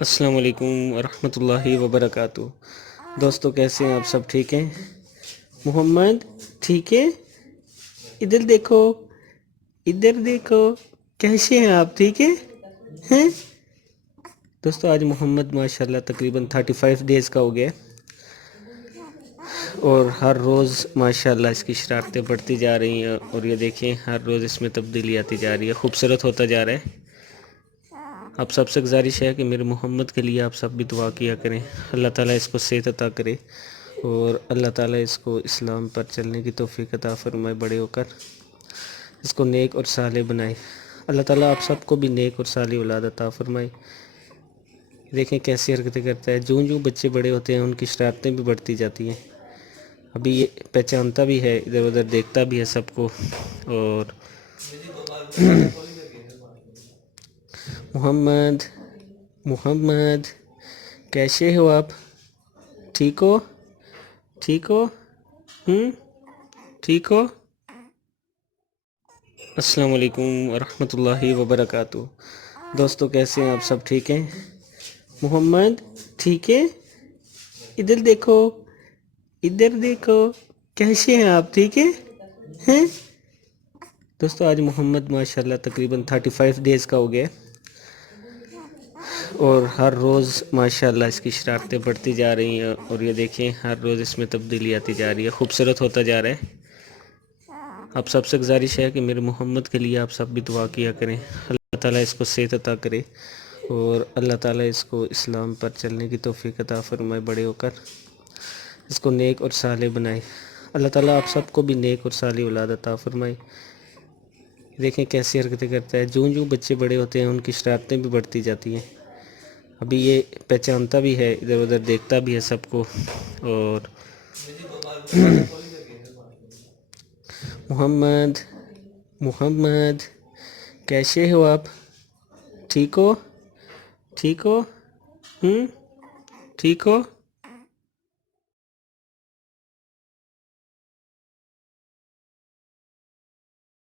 السلام علیکم ورحمۃ اللہ وبرکاتہ۔ دوستو کیسے ہیں آپ سب؟ ٹھیک ہیں؟ محمد ٹھیک ہے؟ ادھر دیکھو، ادھر دیکھو، کیسے ہیں آپ؟ ٹھیک ہے ہیں؟ دوستو آج محمد ماشاءاللہ تقریباً 35 ڈیز کا ہو گیا اور ہر روز ماشاءاللہ اس کی شرارتیں بڑھتی جا رہی ہیں، اور یہ دیکھیں ہر روز اس میں تبدیلی آتی جا رہی ہے، خوبصورت ہوتا جا رہا ہے۔ آپ سب سے گزارش ہے کہ میرے محمد کے لیے آپ سب بھی دعا کیا کریں، اللہ تعالیٰ اس کو صحت عطا کرے اور اللہ تعالیٰ اس کو اسلام پر چلنے کی توفیق عطا فرمائے، بڑے ہو کر اس کو نیک اور صالح بنائے۔ اللہ تعالیٰ آپ سب کو بھی نیک اور صالح اولاد عطا فرمائے۔ دیکھیں کیسی حرکتیں کرتا ہے، جوں بچے بڑے ہوتے ہیں ان کی شرارتیں بھی بڑھتی جاتی ہیں۔ ابھی یہ پہچانتا بھی ہے، ادھر ادھر دیکھتا بھی ہے سب کو۔ اور محمد محمد کیسے ہو آپ؟ ٹھیک ہو؟ ٹھیک ہو؟ ٹھیک ہو؟ السلام علیکم ورحمۃ اللہ وبرکاتہ۔ دوستو کیسے ہیں آپ سب؟ ٹھیک ہیں؟ محمد ٹھیک ہے؟ ادھر دیکھو، ادھر دیکھو، کیسے ہیں آپ؟ ٹھیک ہے ہیں؟ دوستو آج محمد ماشاءاللہ تقریباً 35 ڈیز کا ہو گیا اور ہر روز ماشاءاللہ اس کی شرارتیں بڑھتی جا رہی ہیں، اور یہ دیکھیں ہر روز اس میں تبدیلی آتی جا رہی ہے، خوبصورت ہوتا جا رہا ہے۔ آپ سب سے گزارش ہے کہ میرے محمد کے لیے آپ سب بھی دعا کیا کریں، اللہ تعالیٰ اس کو صحت عطا کرے اور اللہ تعالیٰ اس کو اسلام پر چلنے کی توفیق عطا فرمائے، بڑے ہو کر اس کو نیک اور صالح بنائے۔ اللہ تعالیٰ آپ سب کو بھی نیک اور صالح اولاد عطا فرمائے۔ دیکھیں کیسی حرکتیں کرتا ہے، جوں بچے بڑے ہوتے ہیں ان کی شرارتیں بھی بڑھتی جاتی ہیں۔ ابھی یہ پہچانتا بھی ہے، ادھر ادھر دیکھتا بھی ہے سب کو۔ اور محمد محمد کیسے ہو آپ؟ ٹھیک ہو؟ ٹھیک ہو؟ ٹھیک ہو؟